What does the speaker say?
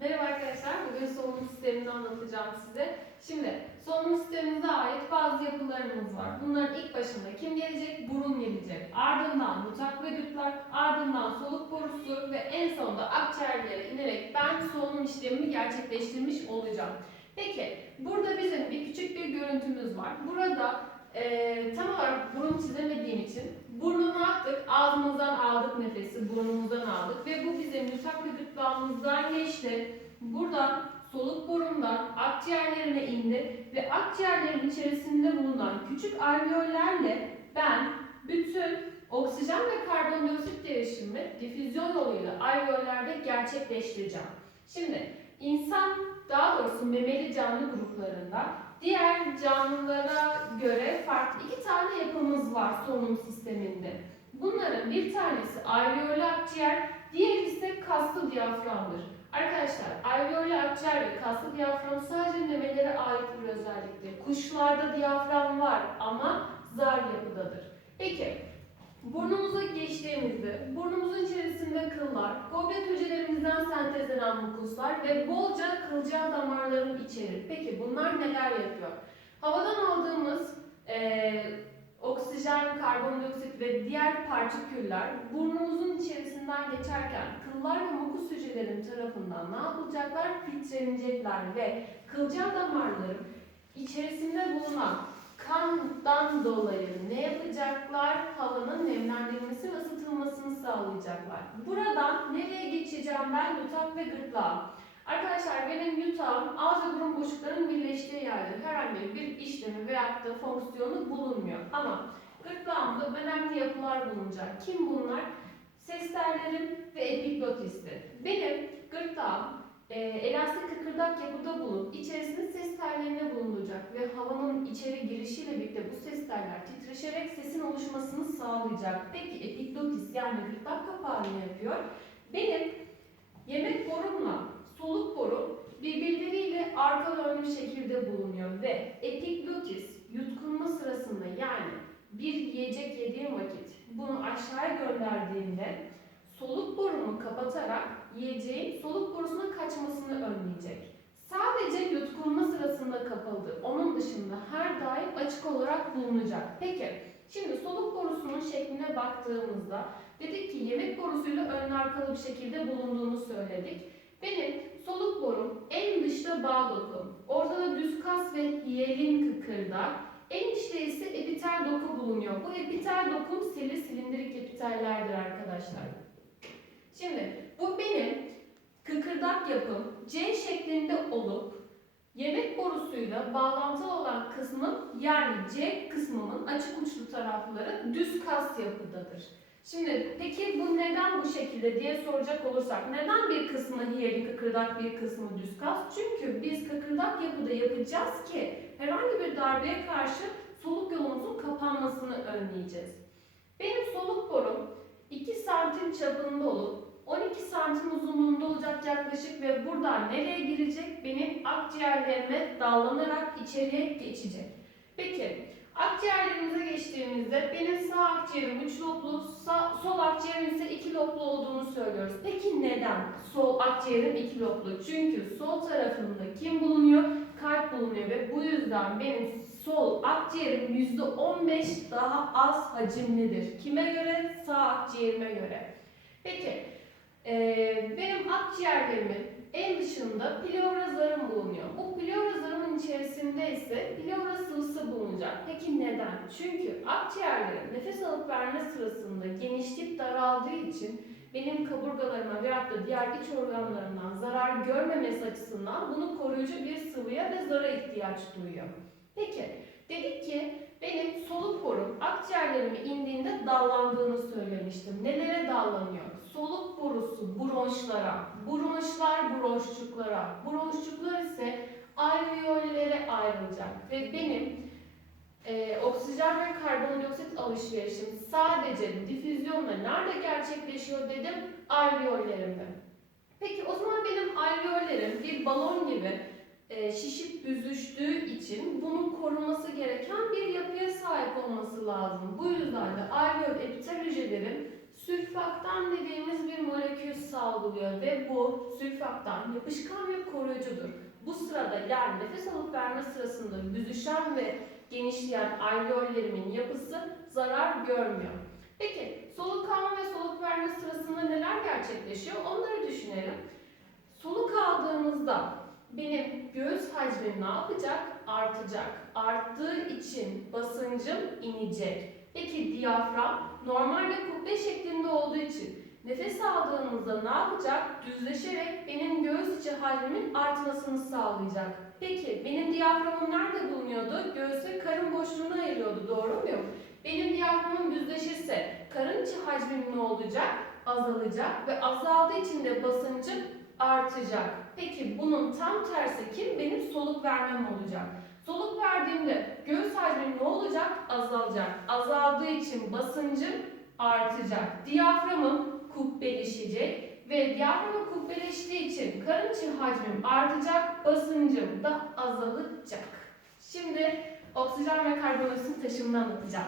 Merhaba arkadaşlar, bugün solunum sistemimizi anlatacağım size. Şimdi solunum sistemimize ait bazı yapılarımız var. Bunların ilk başında kim gelecek? Burun gelecek. Ardından yutak ve gırtlak, ardından soluk borusu ve en sonunda akciğerlere inerek ben solunum işlemimi gerçekleştirmiş olacağım. Peki, burada bizim bir küçük bir görüntümüz var. Burada eee, tam olarak burun çizemediğim için burnunu attık, ağzımızdan bu bizim yutak ve gırtlağımızdan geçti. Buradan soluk borundan akciğerlerine indi ve akciğerlerin içerisinde bulunan küçük alveollerle ben bütün oksijen ve karbondioksit değişimi difüzyon yoluyla alveollerde gerçekleştireceğim. Şimdi insan daha doğrusu memeli canlı gruplarında diğer canlılara göre farklı iki tane yapımız var solunum sisteminde. Bunların bir tanesi alveolar akciğer, diğeri ise kaslı diyaframdır. Arkadaşlar alveolar akciğer ve kaslı diyafram sadece memelere ait bir özelliktir. Kuşlarda diyafram var ama zar yapıdadır. Peki burnumuza geçtiğimizde burnumuzun içerisinde kıllar, goblet hücrelerimizden sentezlenen mukuslar ve bolca kılcal damarların içerir. Peki bunlar neler yapıyor? Havadan aldığımız eee oksijen, karbondioksit ve diğer partiküller burnumuzun içerisinden geçerken kıllar ve mukus hücrelerin tarafından ne yapılacaklar? Filtrelenecekler ve kılcal damarların içerisinde bulunan kandan dolayı ne yapacaklar? Havanın nemlendirilmesi ve ısıtılmasını sağlayacaklar. Buradan nereye geçeceğim ben? Yutak ve gırtlağa. Arkadaşlar benim yutağım ağız ve burun boşluklarının birleştiği yerdir. Herhangi bir işlemi veya da fonksiyonu bulunmuyor. Ama gırtlağımda önemli yapılar bulunacak. Kim bunlar? Ses tellerim ve epiglotistir. Benim gırtlağım e, elastik kıkırdak yapıda bulup içerisinde ses tellerine bulunacak ve havanın içeri girişiyle birlikte bu ses teller titreşerek sesin oluşmasını sağlayacak. Peki epiglotis yani gırtlak kapağı ne yapıyor? Benim yemek borumla soluk borum birbirleriyle arka dönmüş şekilde bulunuyor ve epiglotis yutkunma sırasında yani bir yiyecek yediğim vakit bunu aşağıya gönderdiğimde soluk borumu kapatarak yiyeceğin soluk borusuna kaçmasını önleyecek. Sadece yutkunma sırasında kapalıdır. Onun dışında her daim açık olarak bulunacak. Peki, şimdi soluk borusunun şekline baktığımızda dedik ki yemek borusuyla ön arkalı bir şekilde bulunduğunu söyledik. Benim soluk borum en dışta bağ dokum. Ortada düz kas ve hiyelin kıkırdak. En içte ise epitel doku bulunuyor. Bu epitel dokum sili silindirik epitellerdir arkadaşlar. Şimdi bu benim kıkırdak yapım C şeklinde olup yemek borusuyla bağlantılı olan kısmım yani C kısmımın açık uçlu tarafları düz kas yapıdadır. Şimdi peki bu neden bu şekilde diye soracak olursak neden bir kısmı hiyeli kıkırdak bir kısmı düz kas? Çünkü biz kıkırdak yapıda yapacağız ki herhangi bir darbeye karşı soluk yolumuzun kapanmasını önleyeceğiz. Benim soluk borum 2 santim çapında olup 12 santim uzunluğunda olacak yaklaşık ve buradan nereye girecek? Benim akciğerlerime dallanarak içeriye geçecek. Peki akciğerlerimize geçtiğimizde benim sağ akciğerim 3 loblu, sağ, sol akciğerim ise 2 loblu olduğunu söylüyoruz. Peki neden sol akciğerim 2 loblu? Çünkü sol tarafında kim bulunuyor? Kalp bulunuyor ve bu yüzden benim sol akciğerim %15 daha az hacimlidir. Kime göre? Sağ akciğerime göre. Peki ee, benim akciğerlerimin en dışında pleura zarım bulunuyor. Bu pleura zarımın içerisinde ise pleura bulunacak. Peki neden? Çünkü akciğerlerim nefes alıp verme sırasında genişleyip daraldığı için benim kaburgalarıma veyahut da diğer iç organlarımdan zarar görmemesi açısından bunu koruyucu bir sıvıya ve zara ihtiyaç duyuyor. Peki dedik ki benim soluk borum akciğerlerime indiğinde dallandığını söylemiştim. Nelere dallanıyor? Soluk borusu bronşlara, bronşlar bronşçuklara, bronşçuklar ise alveollere ayrılacak ve benim e, oksijen ve karbondioksit alışverişim sadece difüzyonla nerede gerçekleşiyor dedim? Alveollerimde. Peki o zaman benim alveollerim bir balon gibi e, şişip büzüştüğü için bunun korunması gereken bir yapıya sahip olması lazım. Bu yüzden de alveol epitel hücrelerim Sülfaktan dediğimiz bir molekül salgılıyor ve bu sülfaktan yapışkan ve koruyucudur. Bu sırada yani nefes alıp verme sırasında büzüşen ve genişleyen alveollerimin yapısı zarar görmüyor. Peki soluk alma ve soluk verme sırasında neler gerçekleşiyor onları düşünelim. Soluk aldığımızda benim göğüs hacmim ne yapacak? Artacak. Arttığı için basıncım inecek. Peki diyafram normalde kubbe şeklinde olduğu için nefes aldığımızda ne yapacak? Düzleşerek benim göğüs içi hacmimin artmasını sağlayacak. Peki benim diyaframım nerede bulunuyordu? Göğüse karın boşluğuna ayırıyordu. Doğru muyum? Benim diyaframım düzleşirse karın içi hacmim ne olacak? Azalacak ve azaldığı için de basıncım artacak. Peki bunun tam tersi kim? Benim soluk vermem olacak. Soluk verdiğimde göğüs hacmim ne olacak? Azalacak. Azaldığı için basıncım artacak. Diyaframım kubbeleşecek ve diyaframım kubbeleştiği için karın içi hacmim artacak, basıncım da azalacak. Şimdi oksijen ve karbondioksit taşımını anlatacağım.